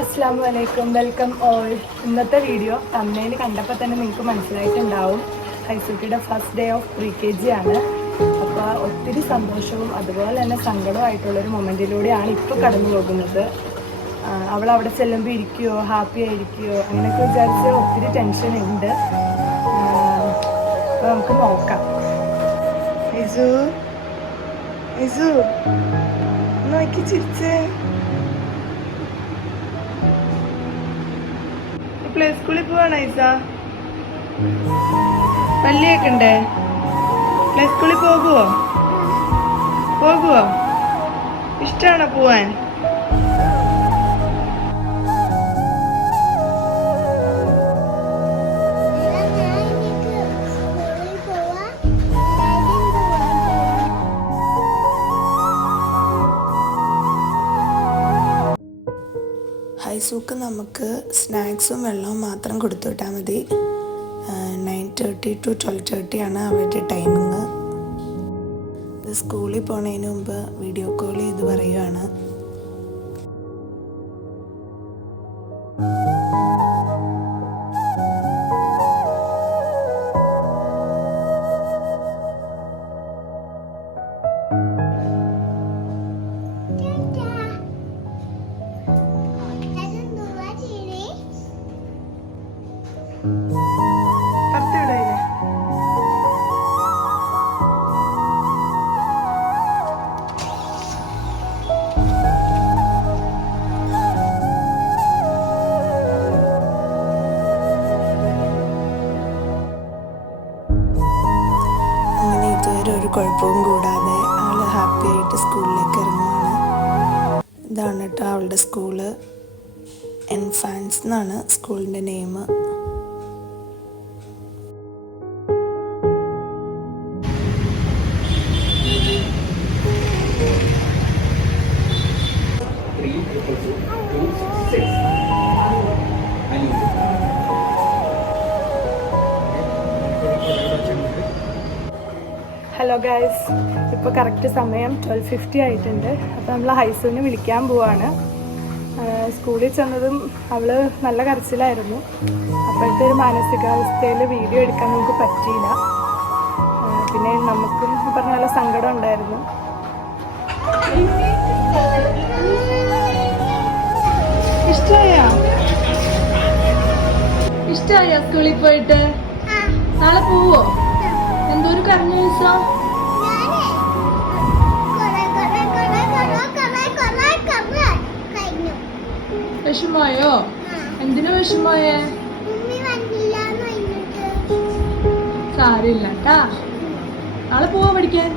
അസ്സാം വലൈക്കും welcome all. ഇന്നത്തെ വീഡിയോ തമ്മയിൽ കണ്ടപ്പോൾ തന്നെ നിങ്ങൾക്ക് മനസ്സിലായിട്ടുണ്ടാവും. ഹൈസുക്കിയുടെ first day of pre K G ആണ്. അപ്പോൾ ഒത്തിരി സന്തോഷവും അതുപോലെ തന്നെ സങ്കടമായിട്ടുള്ളൊരു മൊമെന്റിലൂടെയാണ് ഇപ്പോൾ കടന്നു പോകുന്നത്. അവൾ അവിടെ ചെല്ലുമ്പോൾ ഇരിക്കുമോ ഹാപ്പി ആയിരിക്കുമോ അങ്ങനെയൊക്കെ വിചാരിച്ച് ഒത്തിരി ടെൻഷൻ ഉണ്ട്. അപ്പോൾ നമുക്ക് നോക്കാം. ഇസു ഇസു നോക്കി ചിരിച്ചേ. പ്ലേ സ്കൂളിൽ പോവാണ് ഐസ? പള്ളിയൊക്കെ ഉണ്ടേ? പ്ലേ സ്കൂളിൽ പോകുവോ? പോകുവോ? ഇഷ്ടമാണോ പോവാൻ? ഹൈസൂക്ക് നമുക്ക് സ്നാക്സും വെള്ളവും മാത്രം കൊടുത്തു വിട്ടാൽ മതി. Nine thirty to twelve thirty ആണ് അവരുടെ ടൈമിങ് സ്കൂളിൽ പോണതിന് മുമ്പ് വീഡിയോ കോൾ ചെയ്ത് പറയുവാണ്. കുഴപ്പവും കൂടാതെ അവൾ ഹാപ്പി ആയിട്ട് സ്കൂളിലേക്ക് ഇറങ്ങുകയാണ് ഇതാണ് കേട്ടോ അവളുടെ സ്കൂൾ എൻഫാൻസ് എന്നാണ് സ്കൂളിന്റെ നെയിം ഹലോ ഗായ്സ് ഇപ്പോൾ കറക്റ്റ് സമയം ട്വൽവ് ഫിഫ്റ്റി ആയിട്ടുണ്ട്. അപ്പോൾ നമ്മൾ ഹൈസൂനെ വിളിക്കാൻ പോവാണ്. സ്കൂളിൽ ചെന്നതും അവൾ നല്ല കരച്ചിലായിരുന്നു. അപ്പോഴത്തെ ഒരു മാനസികാവസ്ഥയിൽ വീഡിയോ എടുക്കാൻ നമുക്ക് പറ്റിയില്ല. പിന്നെ നമുക്കും പറഞ്ഞ നല്ല സങ്കടം ഉണ്ടായിരുന്നു. ഇഷ്ടമായ ഇഷ്ടമായ സ്കൂളിൽ പോയിട്ട്? നാളെ പോവോ? എന്തോ ഒരു കരഞ്ഞ ദിവസം. വിഷമായോ എന്തിനു വിഷമായേ സാരില്ല കേട്ടാ നാളെ പോവാ പഠിക്കാൻ?